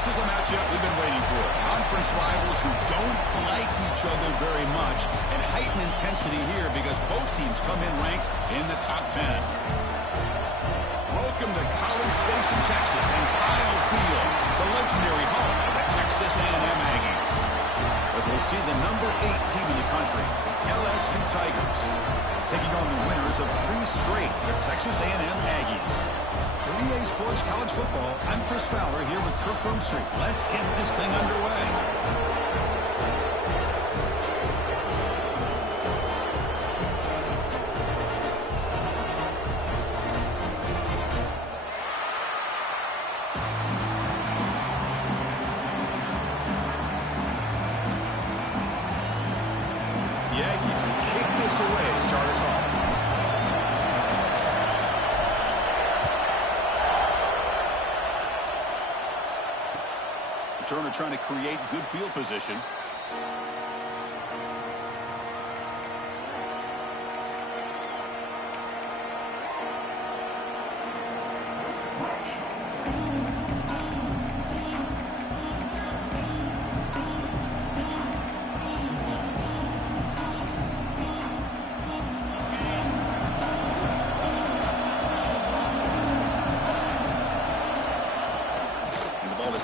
This is a matchup we've been waiting for. Conference rivals who don't like each other very much, and heightened intensity here because both teams come in ranked in the top 10. Welcome to College Station, Texas, and Kyle Field, the legendary home of the Texas A&M Aggies. As we'll see the number 8 team in the country, the LSU Tigers, taking on the winners of 3 straight, the Texas A&M Aggies. For EA Sports College Football, I'm Chris Fowler here with Kirk Street. Let's get this thing underway. The Aggies will kick this away to start us off. Turner trying to create good field position.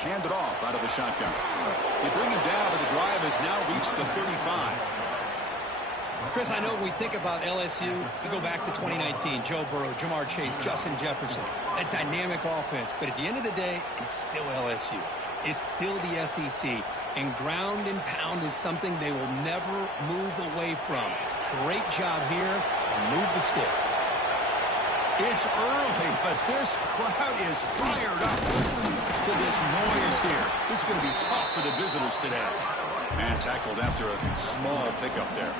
Handed off out of the shotgun. They bring him down, but the drive has now reached the 35. Chris, I know when we think about LSU, we go back to 2019, Joe Burrow, Jamar Chase, Justin Jefferson, that dynamic offense. But at the end of the day, it's still LSU. It's still the SEC. And ground and pound is something they will never move away from. Great job here, and move the sticks. It's early, but this crowd is fired up. Listen to this noise here. This is going to be tough for the visitors today. Man tackled after a small pickup there.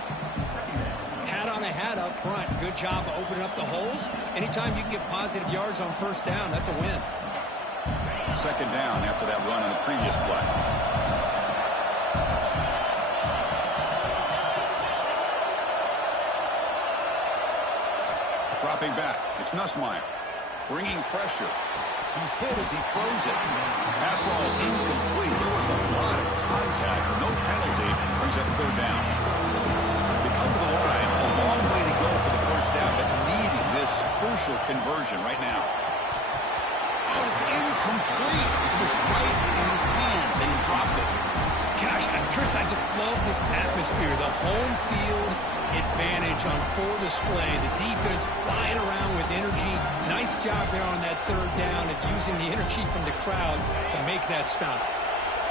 Hat on a hat up front. Good job opening up the holes. Anytime you can get positive yards on first down, that's a win. Second down after that run on the previous play. Dropping back, it's Nussmeier. Bringing pressure. He's hit as he throws it. Pass ball is incomplete. There was a lot of contact. No penalty. Brings up third down. They come to the line. A long way to go for the first down, but needing this crucial conversion right now. Oh, it's incomplete. It was right in his hands, and he dropped it. Gosh, Chris, I just love this atmosphere. The home field advantage on full display. The defense flying around with energy. Nice job there on that third down of using the energy from the crowd to make that stop.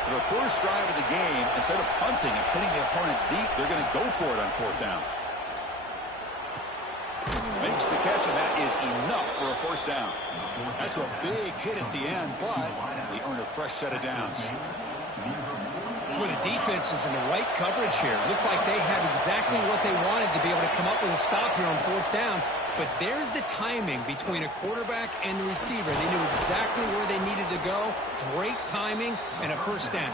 So the first drive of the game, instead of punting and pitting the opponent deep, they're going to go for it on fourth down. Makes the catch, and that is enough for a first down. That's a big hit at the end, but they earn a fresh set of downs. Where the defense is in the right coverage here. Looked like they had exactly what they wanted to be able to come up with a stop here on fourth down. But there's the timing between a quarterback and the receiver. They knew exactly where they needed to go. Great timing and a first down.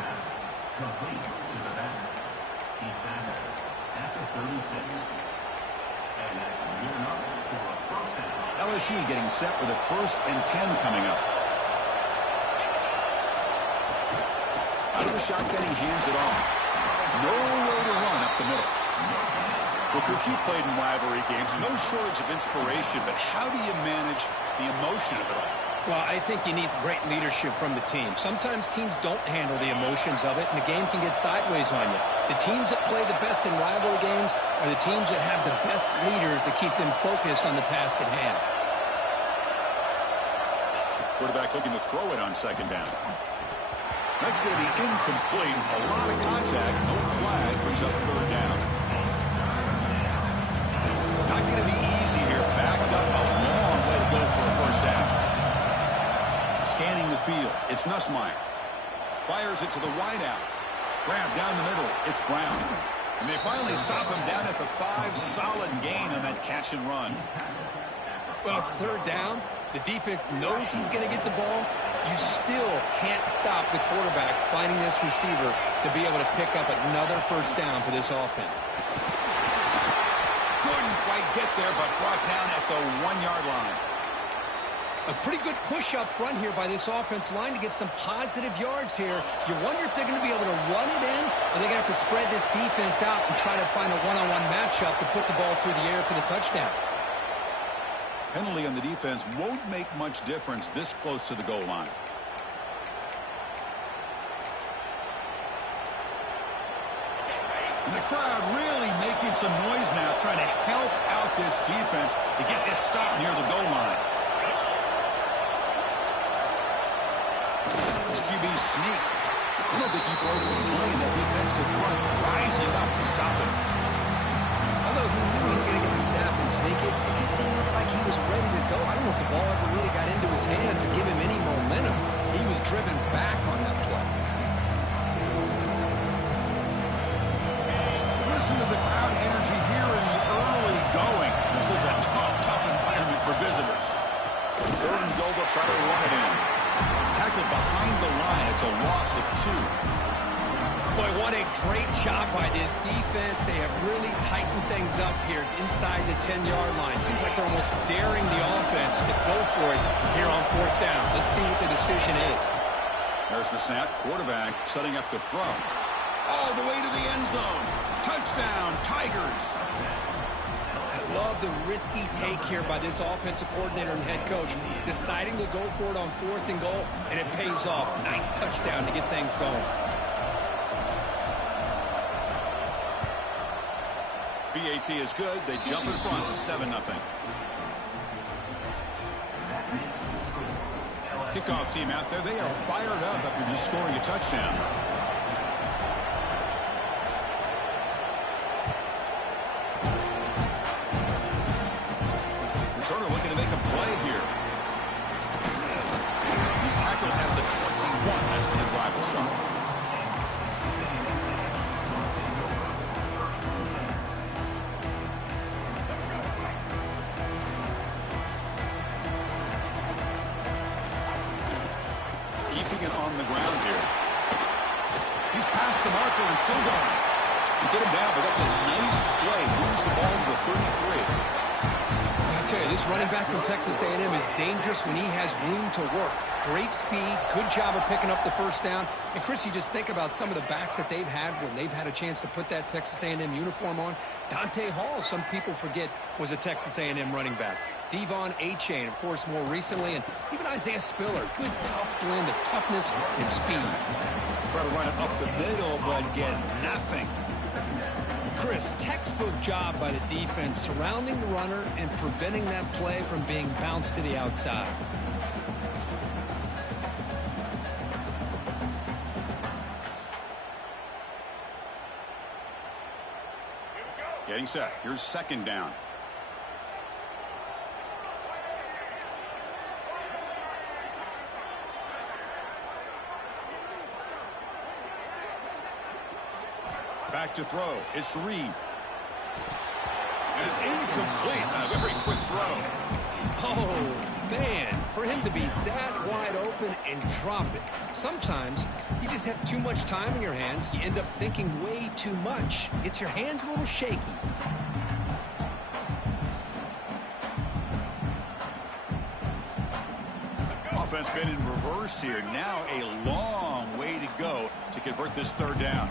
LSU getting set with a 1st and 10 coming up. Out of the shotgun, he hands it off. No way to run up the middle. Well, Cook, you played in rivalry games. No shortage of inspiration, but how do you manage the emotion of it all? Well, I think you need great leadership from the team. Sometimes teams don't handle the emotions of it, and the game can get sideways on you. The teams that play the best in rivalry games are the teams that have the best leaders that keep them focused on the task at hand. Quarterback looking to throw it on second down. That's going to be incomplete. A lot of contact. No flag. Brings up third down. Not going to be easy here. Backed up a long way to go for a first down. Scanning the field. It's Nussmeier. Fires it to the wideout. Grab down the middle. It's Brown. And they finally stop him down at the 5. Solid gain on that catch and run. Well, it's third down. The defense knows he's going to get the ball. You still can't stop the quarterback fighting this receiver to be able to pick up another first down for this offense. Couldn't quite get there, but brought down at the 1-yard line. A pretty good push up front here by this offense line to get some positive yards here. You wonder if they're going to be able to run it in, or they're going to have to spread this defense out and try to find a one-on-one matchup to put the ball through the air for the touchdown. Penalty on the defense won't make much difference this close to the goal line. And the crowd really making some noise now, trying to help out this defense to get this stop near the goal line. This QB sneak. I don't think he broke the play. That defensive front rising up to stop him. Although he knew he was going to get the snap and sneak it, it just didn't look like he was ready to go. I don't know if the ball ever really got into his hands and give him any momentum. He was driven back on that play. Listen to the crowd energy here in the early going. This is a tough environment for visitors. Third and goal, they'll try to run it in. Tackled behind the line. It's a loss of 2. Boy, what a great job by this defense. They have really tightened things up here inside the 10-yard line. Seems like they're almost daring the offense to go for it here on 4th down. Let's see what the decision is. There's the snap. Quarterback setting up the throw. All the way to the end zone. Touchdown, Tigers. I love the risky take here by this offensive coordinator and head coach, deciding to go for it on 4th and goal, and it pays off. Nice touchdown to get things going. BAT is good. They jump in front, 7-0. Kickoff team out there. They are fired up after just scoring a touchdown. Turner looking to make a play here. He's tackled at the 21. That's when the drive will start. Keeping it on the ground here. He's past the marker and still going. You get him down, but that's a nice play. Moves the ball to the 33. I tell you, this running back from Texas A&M is dangerous when he has room to work. Great speed, good job of picking up the first down. And, Chris, you just think about some of the backs that they've had when they've had a chance to put that Texas A&M uniform on. Dante Hall, some people forget, was a Texas A&M running back. Devon Achane, of course, more recently. And even Isaiah Spiller, good, tough blend of toughness and speed. Try to run it up the middle, but get nothing. Chris, textbook job by the defense surrounding the runner and preventing that play from being bounced to the outside. Getting set. Here's 2nd down. Back to throw. It's Reed. And it's incomplete. A very quick throw. Oh, man. For him to be that wide open and drop it. Sometimes you just have too much time in your hands. You end up thinking way too much. Gets your hands a little shaky. Offense been in reverse here. Now a long way to go to convert this 3rd down.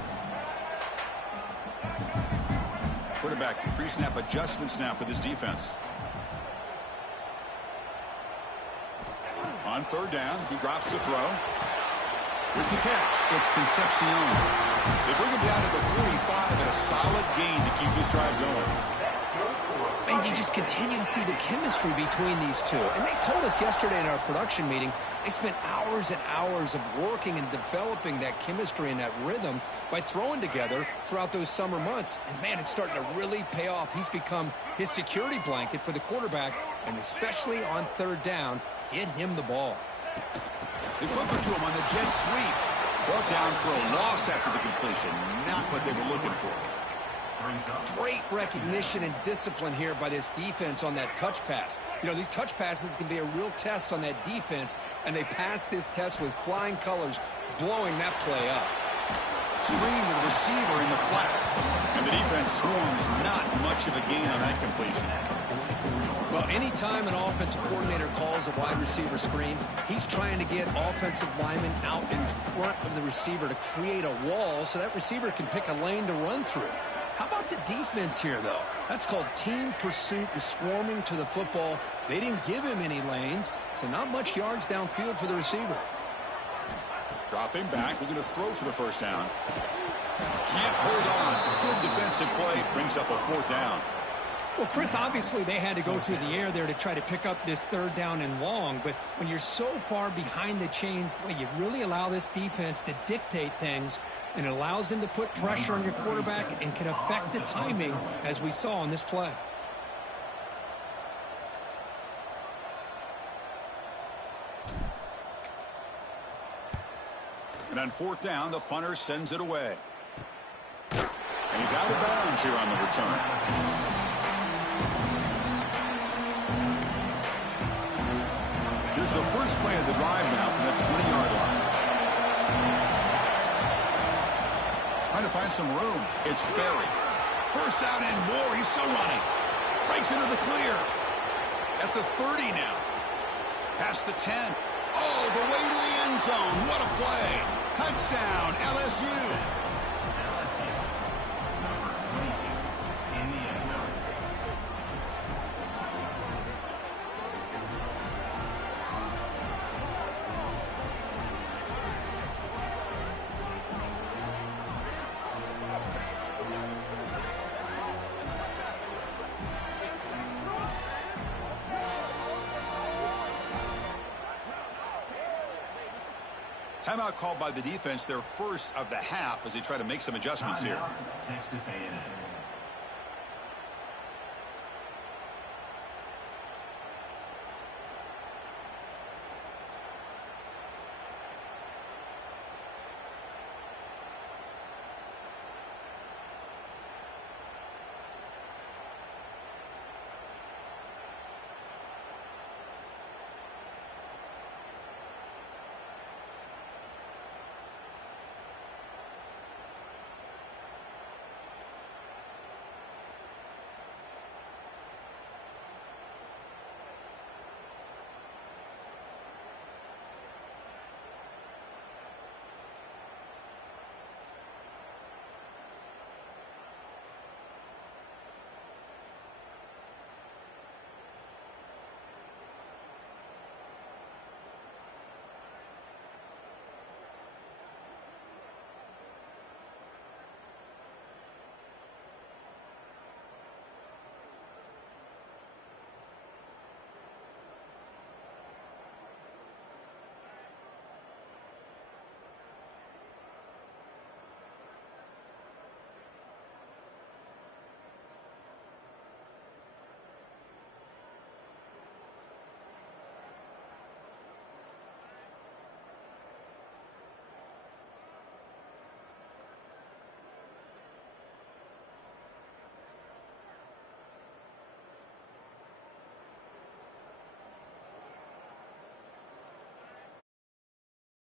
Quarterback pre-snap adjustments now for this defense. On 3rd down, he drops to throw. With the catch, it's Concepcion. They bring him down to the 45 and a solid gain to keep this drive going. And you just continue to see the chemistry between these two. And they told us yesterday in our production meeting, they spent hours and hours of working and developing that chemistry and that rhythm by throwing together throughout those summer months. And, man, it's starting to really pay off. He's become his security blanket for the quarterback, and especially on 3rd down, get him the ball. They flip it to him on the jet sweep. Brought down for a loss after the completion. Not what they were looking for. Great recognition and discipline here by this defense on that touch pass. You know, these touch passes can be a real test on that defense, and they passed this test with flying colors, blowing that play up. Screen to the receiver in the flat. And the defense swarms not much of a gain on that completion. Well, anytime an offensive coordinator calls a wide receiver screen, he's trying to get offensive linemen out in front of the receiver to create a wall so that receiver can pick a lane to run through. How about the defense here, though? That's called team pursuit and swarming to the football. They didn't give him any lanes, so not much yards downfield for the receiver. Dropping back, looking to throw for the first down. Can't hold on. Good defensive play, brings up a 4th down. Well, Chris, obviously they had to go through the air there to try to pick up this 3rd down and long, but when you're so far behind the chains, boy, you really allow this defense to dictate things, and it allows them to put pressure on your quarterback and can affect the timing, as we saw on this play. And on 4th down, the punter sends it away. And he's out of bounds here on the return. Here's the first play of the drive now from the 20-yard line. Trying to find some room. It's Berry. First down and more. He's still running. Breaks into the clear. At the 30 now. Past the 10. Oh, the way to the end zone. What a play. Touchdown, LSU. Timeout called by the defense, their first of the half, as they try to make some adjustments here. Texas A&M.